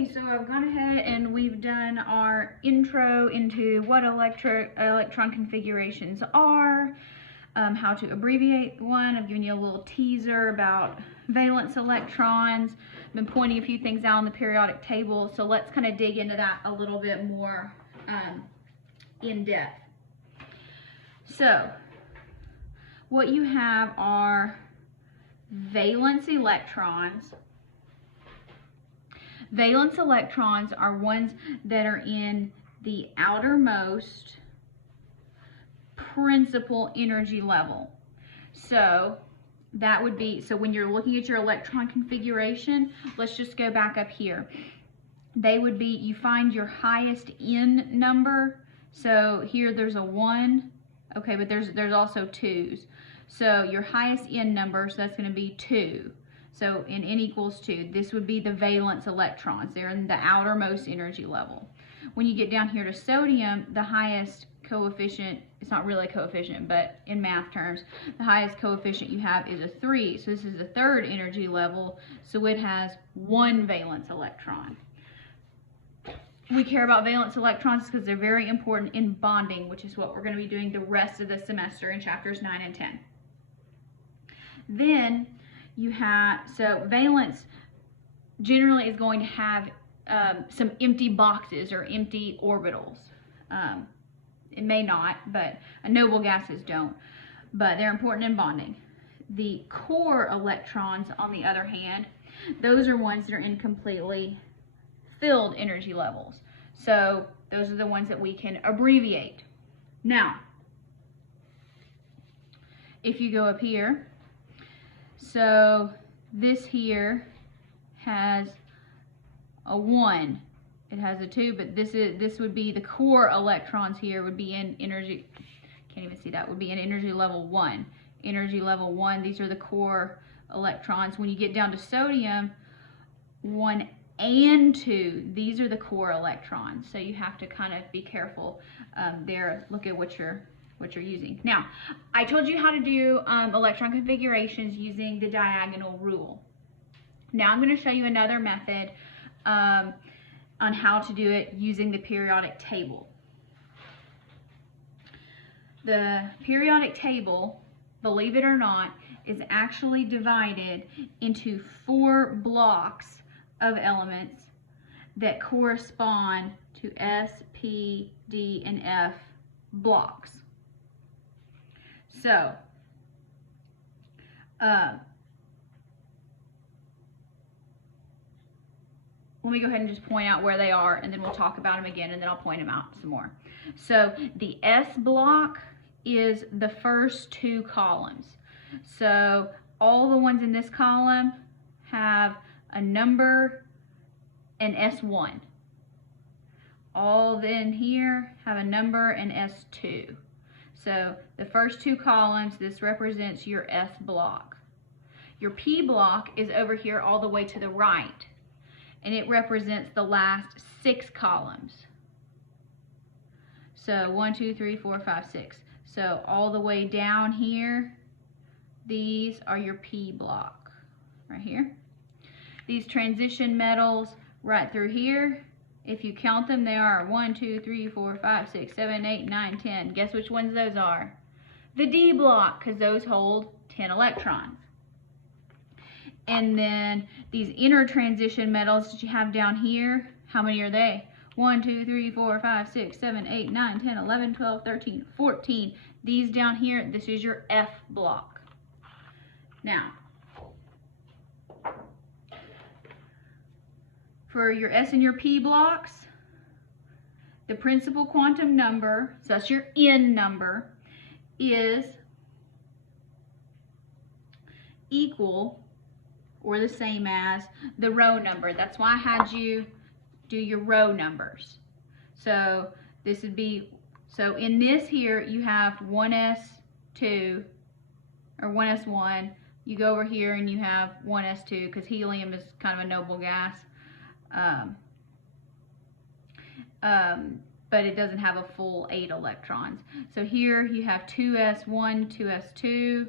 Okay, so I've gone ahead and we've done our intro into what electron configurations are, how to abbreviate one. I've given you a little teaser about valence electrons. I've been pointing a few things out on the periodic table, so let's kind of dig into that a little bit more in depth. So, what you have are valence electrons. Valence electrons are ones that are in the outermost principal energy level. So that would be, so when you're looking at your electron configuration, let's just go back up here. They would be, you find your highest N number. So here there's a 1, okay, but there's also 2's. So your highest N number, so that's going to be 2. So in N equals 2, this would be the valence electrons. They're in the outermost energy level. When you get down here to sodium, the highest coefficient, it's not really a coefficient, but in math terms, the highest coefficient you have is a 3. So this is the third energy level, so it has 1 valence electron. We care about valence electrons because they're very important in bonding, which is what we're going to be doing the rest of the semester in chapters 9 and 10. Then you have, so valence generally is going to have some empty boxes or empty orbitals. It may not, but noble gases don't, but they're important in bonding. The core electrons, on the other hand, those are ones that are in completely filled energy levels. So those are the ones that we can abbreviate. Now, if you go up here, so this here has a 1. It has a 2, but this would be the core electrons here would be in energy, can't even see that, would be in energy level 1. Energy level 1, these are the core electrons. When you get down to sodium, 1 and 2, these are the core electrons. So you have to kind of be careful there, look at what you're using. Now, I told you how to do electron configurations using the diagonal rule. Now I'm going to show you another method on how to do it using the periodic table. The periodic table, believe it or not, is actually divided into 4 blocks of elements that correspond to S, P, D, and F blocks. So, let me go ahead and just point out where they are, and then we'll talk about them again, and then I'll point them out some more. So the S block is the first 2 columns. So all the ones in this column have a number and S1. All in here have a number and S2. So the first 2 columns, this represents your S block. Your P block is over here all the way to the right, and it represents the last 6 columns. So 1, 2, 3, 4, 5, 6. So all the way down here, these are your P block right here. These transition metals right through here, if you count them, they are 1, 2, 3, 4, 5, 6, 7, 8, 9, 10. Guess which ones those are? The D block, because those hold 10 electrons. And then these inner transition metals that you have down here, how many are they? 1, 2, 3, 4, 5, 6, 7, 8, 9, 10, 11, 12, 13, 14. These down here, this is your F block. Now, for your S and your P blocks, the principal quantum number, so that's your N number, is equal or the same as the row number. That's why I had you do your row numbers. So this would be, so in this here you have 1s2 or 1s1. You go over here and you have 1s2 because helium is kind of a noble gas. But it doesn't have a full 8 electrons. So here you have 2s1, 2s2,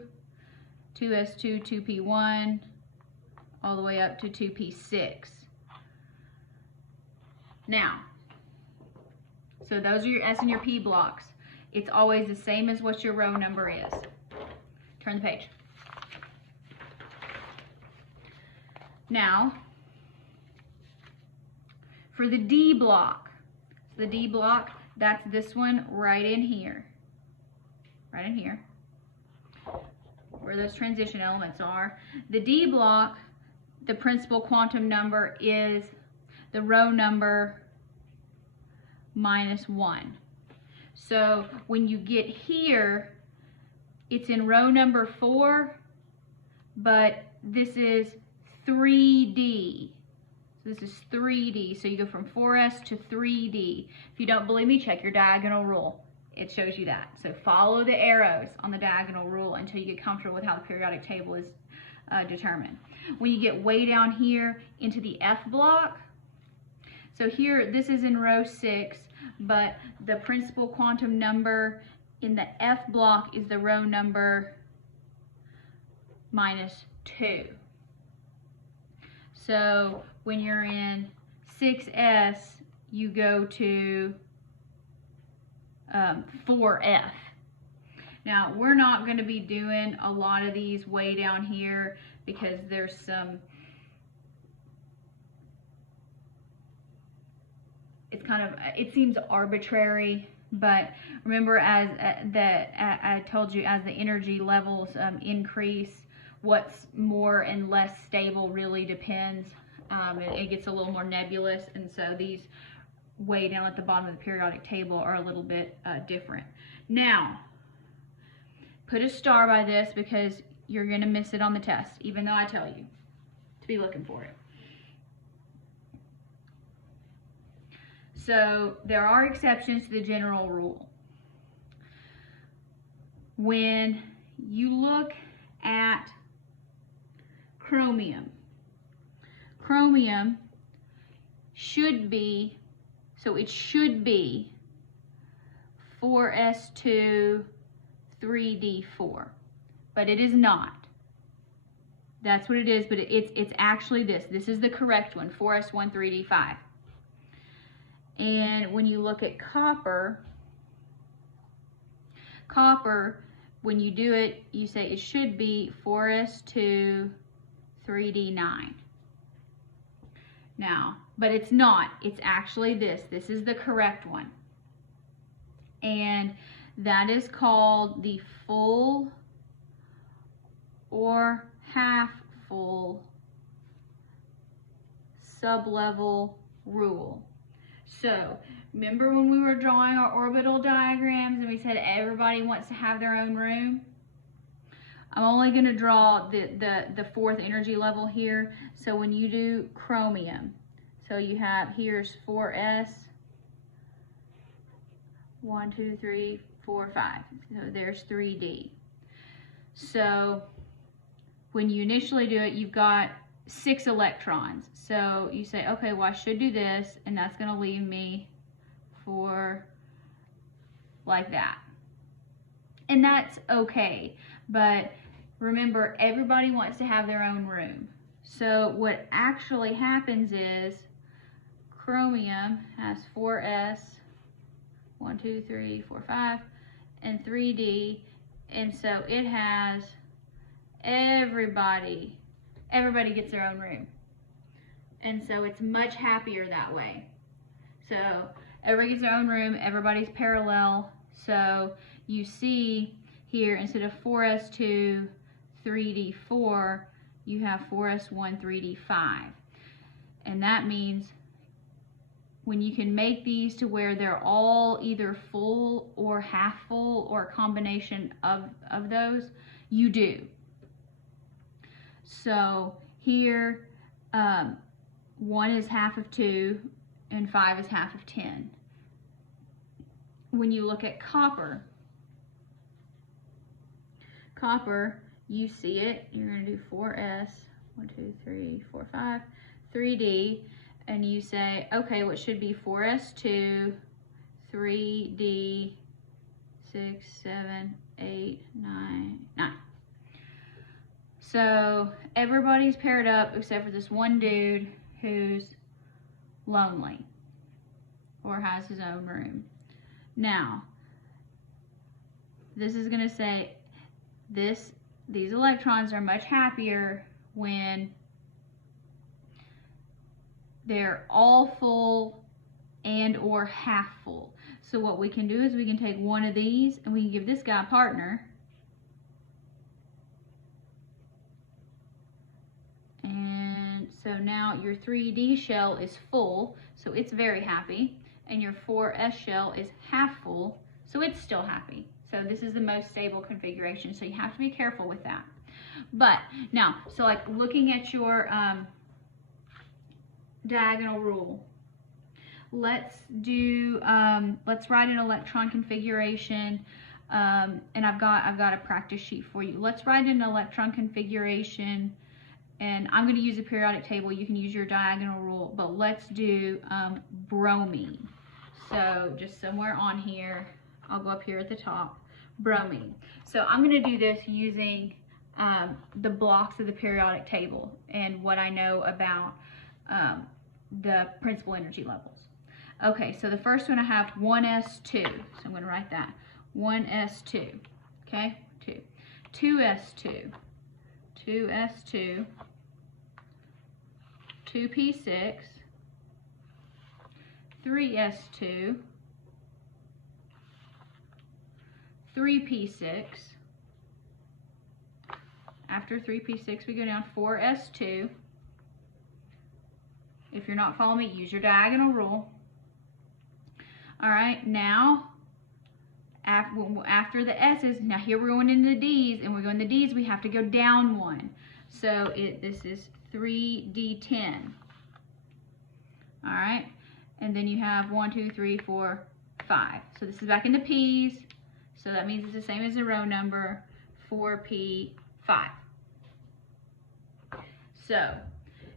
2s2, 2p1, all the way up to 2p6. Now, so those are your S and your P blocks. It's always the same as what your row number is. Turn the page. Now, for the D block, the D block, that's this one right in here. Right in here, where those transition elements are. The D block, the principal quantum number is the row number -1. So when you get here, it's in row number 4, but this is 3D. So this is 3D. So you go from 4S to 3D. If you don't believe me, check your diagonal rule. It shows you that. So follow the arrows on the diagonal rule until you get comfortable with how the periodic table is determined. When you get way down here into the F block, so here, this is in row 6, but the principal quantum number in the F block is the row number -2. So when you're in 6S, you go to 4F. Now, we're not going to be doing a lot of these way down here because there's some, it's kind of, it seems arbitrary, but remember I told you as the energy levels increase, what's more and less stable really depends. It gets a little more nebulous, and so these way down at the bottom of the periodic table are a little bit different. Now, put a star by this because you're going to miss it on the test, even though I tell you to be looking for it. So there are exceptions to the general rule. When you look at chromium should be, so it should be 4s2 3d4, but it is not. That's what it is, but it's actually this. This is the correct one, 4s1 3d5. And when you look at copper, when you do it, you say it should be 4s2 3d9. Now, but it's not. It's actually this. This is the correct one. And that is called the full or half full sublevel rule. So, remember when we were drawing our orbital diagrams and we said everybody wants to have their own room? I'm only going to draw the fourth energy level here. So when you do chromium, so you have, here's 4s, 1, 2, 3, 4, 5. So there's 3d. So when you initially do it, you've got 6 electrons. So you say, okay, well, I should do this, and that's going to leave me 4 like that. And that's okay. But remember, everybody wants to have their own room. So what actually happens is chromium has 4s, 1, 2, 3, 4, 5, and 3d. And so it has everybody gets their own room. And so it's much happier that way. So everybody gets their own room, everybody's parallel. So you see here, instead of 4s2 3d4, you have 4s1 3d5. And that means when you can make these to where they're all either full or half full or a combination of those, you do. So here, 1 is half of 2 and 5 is half of 10. When you look at copper, you see it, you're going to do 4s, 1, 2, 3, 4, 5, 3d, and you say, okay, well, it should be 4s2, 3d, 6, 7, 8, 9, 9. So everybody's paired up except for this one dude who's lonely. or has his own room. Now, this is going to say these electrons are much happier when they're all full and or half full. So what we can do is we can take one of these and we can give this guy a partner. And so now your 3D shell is full, so it's very happy. And your 4s shell is half full, so it's still happy. So this is the most stable configuration, so you have to be careful with that. But now, so like looking at your diagonal rule, let's write an electron configuration, and I've got a practice sheet for you. Let's write an electron configuration, and I'm going to use a periodic table. You can use your diagonal rule, but let's do bromine. So just somewhere on here, I'll go up here at the top, bromine. So I'm going to do this using the blocks of the periodic table and what I know about the principal energy levels. Okay, so the first one I have 1s2, so I'm going to write that, 1s2, okay, 2s2, 2s2, 2p6, 3s2, 3p6, after 3p6 we go down 4s2. If you're not following me, use your diagonal rule. All right, now after the S's, now here we're going into the D's, and we're going to the D's, we have to go down one. So this is 3d10. All right, and then you have 1, 2, 3, 4, 5. So this is back in the P's, so that means it's the same as the row number, 4p5. So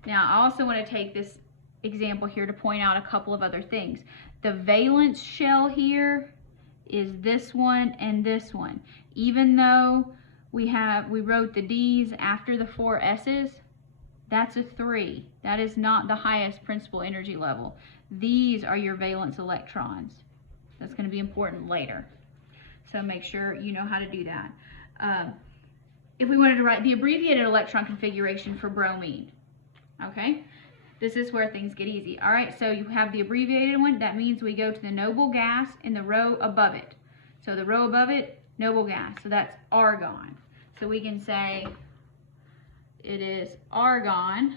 now I also want to take this example here to point out a couple of other things. The valence shell here is this one and this one. Even though we wrote the D's after the 4 S's, that's a 3. That is not the highest principal energy level. These are your valence electrons. That's going to be important later. So make sure you know how to do that. If we wanted to write the abbreviated electron configuration for bromine, okay? This is where things get easy. All right, so you have the abbreviated one. That means we go to the noble gas in the row above it. So the row above it, noble gas. So that's argon. So we can say it is argon.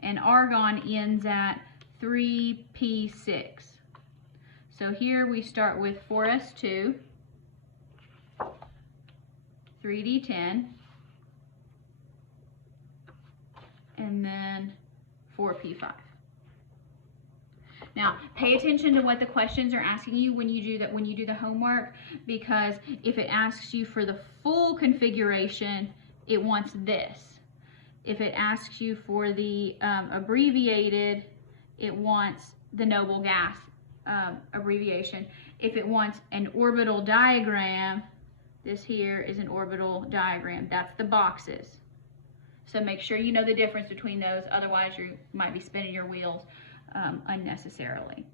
And argon ends at 3p6. So here we start with 4s2, 3d10, and then 4p5. Now, pay attention to what the questions are asking you when you do the homework, because if it asks you for the full configuration, it wants this. If it asks you for the abbreviated, it wants the noble gas abbreviation. If it wants an orbital diagram, this here is an orbital diagram. That's the boxes. So make sure you know the difference between those, otherwise you might be spinning your wheels unnecessarily.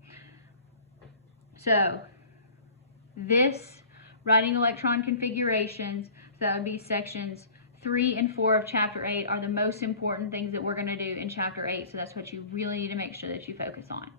So this, writing electron configurations, so that would be sections 3 and 4 of chapter 8, are the most important things that we're going to do in chapter 8. So that's what you really need to make sure that you focus on.